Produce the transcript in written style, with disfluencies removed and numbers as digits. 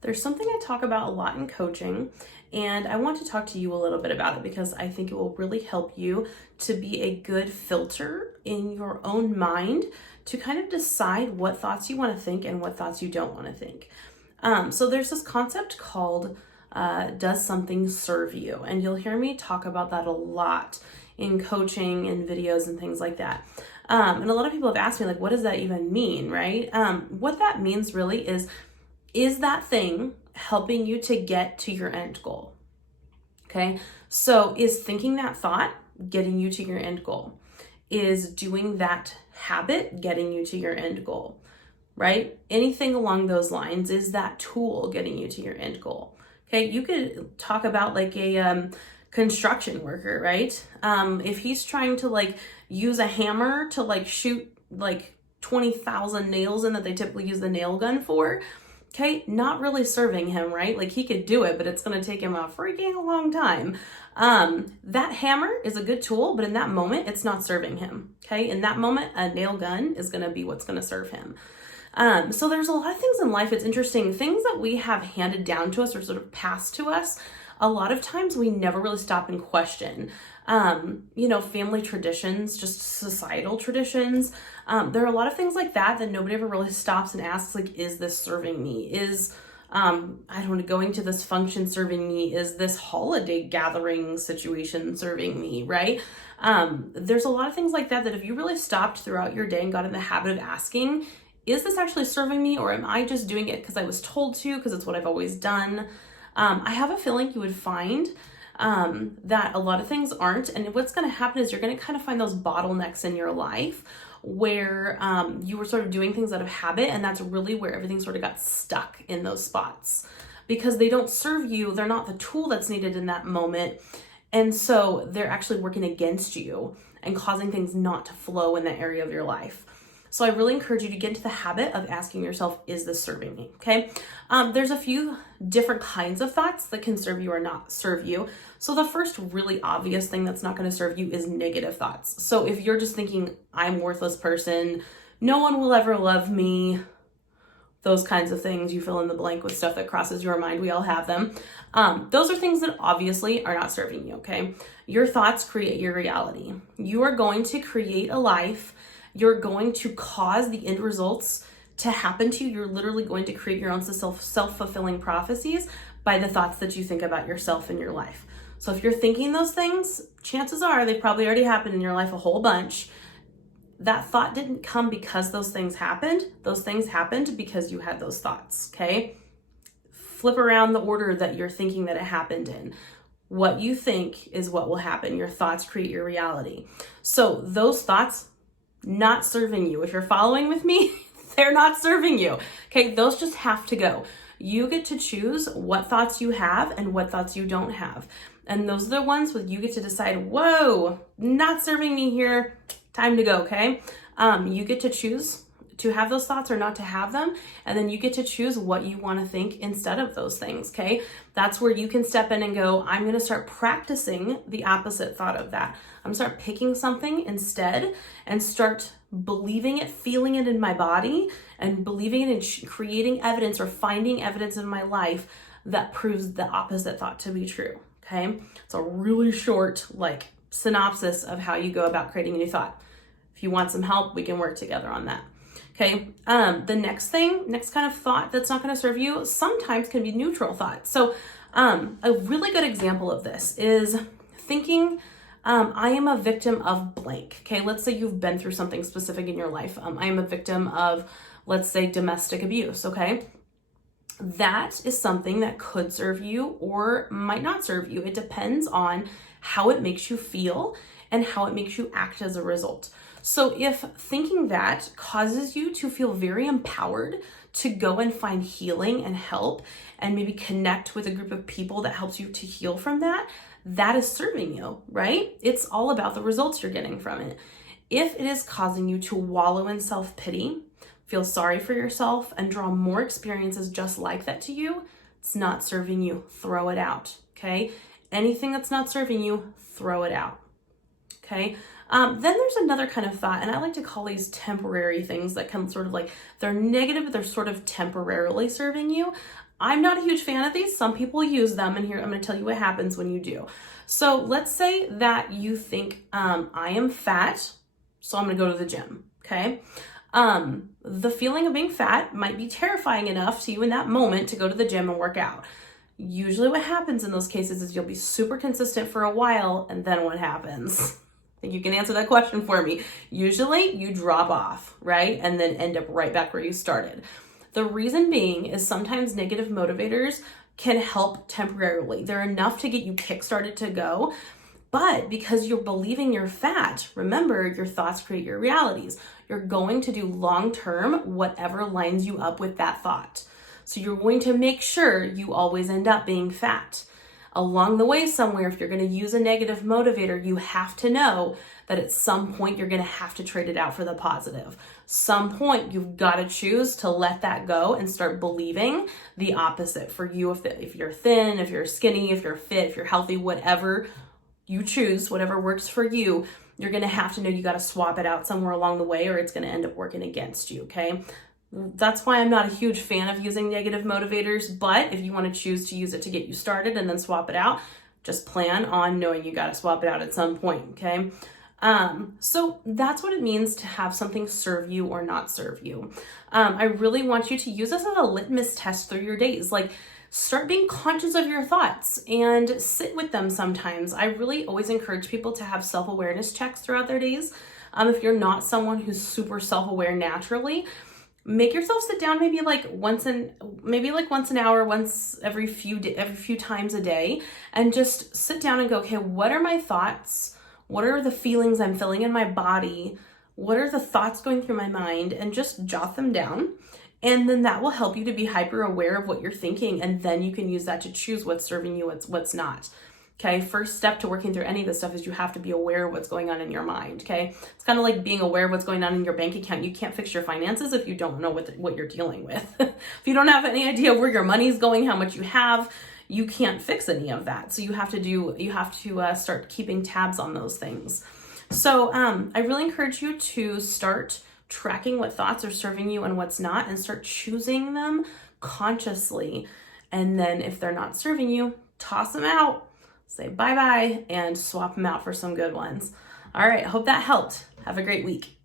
There's something I talk about a lot in coaching, and I want to talk to you a little bit about it because I think it will really help you to be a good filter in your own mind to kind of decide what thoughts you want to think and what thoughts you don't want to think. So there's this concept called does something serve you? And you'll hear me talk about that a lot in coaching and videos and things like that. And a lot of people have asked me, like, what does that even mean, right? What that means really is that thing helping you to get to your end goal? Okay, so is thinking that thought getting you to your end goal? Is doing that habit getting you to your end goal, right? Anything along those lines, is that tool getting you to your end goal? Okay, you could talk about like a construction worker, right? If he's trying to like use a hammer to like shoot like 20,000 nails in that they typically use the nail gun for, okay, not really serving him, right? Like he could do it, but it's going to take him a freaking long time. That hammer is a good tool, but in that moment, it's not serving him. Okay, in that moment, a nail gun is going to be what's going to serve him. So there's a lot of things in life. It's interesting. Things that we have handed down to us or sort of passed to us, a lot of times we never really stop and question. Family traditions, just societal traditions. There are a lot of things like that nobody ever really stops and asks, like, is this serving me? Is, going to this function serving me? Is this holiday gathering situation serving me, right? There's a lot of things like that if you really stopped throughout your day and got in the habit of asking, is this actually serving me, or am I just doing it because I was told to, because it's what I've always done? I have a feeling you would find that a lot of things aren't. And what's going to happen is you're going to kind of find those bottlenecks in your life where you were sort of doing things out of habit. And that's really where everything sort of got stuck in those spots because they don't serve you. They're not the tool that's needed in that moment. And so they're actually working against you and causing things not to flow in that area of your life. So I really encourage you to get into the habit of asking yourself, is this serving me? Okay. There's a few different kinds of thoughts that can serve you or not serve you. So the first really obvious thing that's not going to serve you is negative thoughts. So if you're just thinking, I'm a worthless person, no one will ever love me, those kinds of things, you fill in the blank with stuff that crosses your mind. We all have them. Those are things that obviously are not serving you. Okay. Your thoughts create your reality. You are going to create a life. You're going to cause the end results to happen to you. You're literally going to create your own self-fulfilling prophecies by the thoughts that you think about yourself and your life. So if you're thinking those things, chances are they probably already happened in your life a whole bunch. That thought didn't come because those things happened. Those things happened because you had those thoughts, okay? Flip around the order that you're thinking that it happened in. What you think is what will happen. Your thoughts create your reality. So those thoughts, not serving you. If you're following with me, they're not serving you. Okay, those just have to go. You get to choose what thoughts you have and what thoughts you don't have. And those are the ones where you get to decide, whoa, not serving me here, time to go, okay? You get to choose to have those thoughts or not to have them. And then you get to choose what you want to think instead of those things, okay? That's where you can step in and go, I'm going to start practicing the opposite thought of that. I'm going to start picking something instead and start believing it, feeling it in my body, and believing it and creating evidence or finding evidence in my life that proves the opposite thought to be true, okay? It's a really short, synopsis of how you go about creating a new thought. If you want some help, we can work together on that. Okay, the next kind of thought that's not going to serve you sometimes can be neutral thought. So a really good example of this is thinking, I am a victim of blank. Okay, let's say you've been through something specific in your life. I am a victim of, let's say, domestic abuse. Okay, that is something that could serve you or might not serve you. It depends on how it makes you feel and how it makes you act as a result. So if thinking that causes you to feel very empowered to go and find healing and help and maybe connect with a group of people that helps you to heal from that, that is serving you, right? It's all about the results you're getting from it. If it is causing you to wallow in self-pity, feel sorry for yourself, and draw more experiences just like that to you, it's not serving you. Throw it out, okay? Anything that's not serving you, throw it out, okay? Then there's another kind of thought, and I like to call these temporary things that come sort of they're negative, but they're sort of temporarily serving you. I'm not a huge fan of these. Some people use them, and here I'm going to tell you what happens when you do. So let's say that you think, I am fat, so I'm going to go to the gym, okay? The feeling of being fat might be terrifying enough to you in that moment to go to the gym and work out. Usually what happens in those cases is you'll be super consistent for a while, and then what happens? You can answer that question for me. Usually you drop off, right? And then end up right back where you started. The reason being is sometimes negative motivators can help temporarily. They're enough to get you kickstarted to go, but because you're believing you're fat, remember, your thoughts create your realities. You're going to do long-term whatever lines you up with that thought. So you're going to make sure you always end up being fat. Along the way somewhere, if you're going to use a negative motivator, you have to know that at some point you're going to have to trade it out for the positive. Some point you've got to choose to let that go and start believing the opposite for you. If you're thin, if you're skinny, if you're fit, if you're healthy, whatever you choose, whatever works for you, you're going to have to know you got to swap it out somewhere along the way, or it's going to end up working against you, okay? That's why I'm not a huge fan of using negative motivators, but if you want to choose to use it to get you started and then swap it out, just plan on knowing you got to swap it out at some point, okay? So that's what it means to have something serve you or not serve you. I really want you to use this as a litmus test through your days. Like, start being conscious of your thoughts and sit with them sometimes. I really always encourage people to have self-awareness checks throughout their days. If you're not someone who's super self-aware naturally, make yourself sit down maybe like once an hour, once every few times a day, and just sit down and go, okay, what are my thoughts? What are the feelings I'm feeling in my body? What are the thoughts going through my mind? And just jot them down. And then that will help you to be hyper aware of what you're thinking. And then you can use that to choose what's serving you, what's not. Okay, first step to working through any of this stuff is you have to be aware of what's going on in your mind, okay? It's kind of like being aware of what's going on in your bank account. You can't fix your finances if you don't know what you're dealing with. If you don't have any idea where your money's going, how much you have, you can't fix any of that. So you have to start keeping tabs on those things. So I really encourage you to start tracking what thoughts are serving you and what's not, and start choosing them consciously. And then if they're not serving you, toss them out. Say bye-bye and swap them out for some good ones. All right, I hope that helped. Have a great week.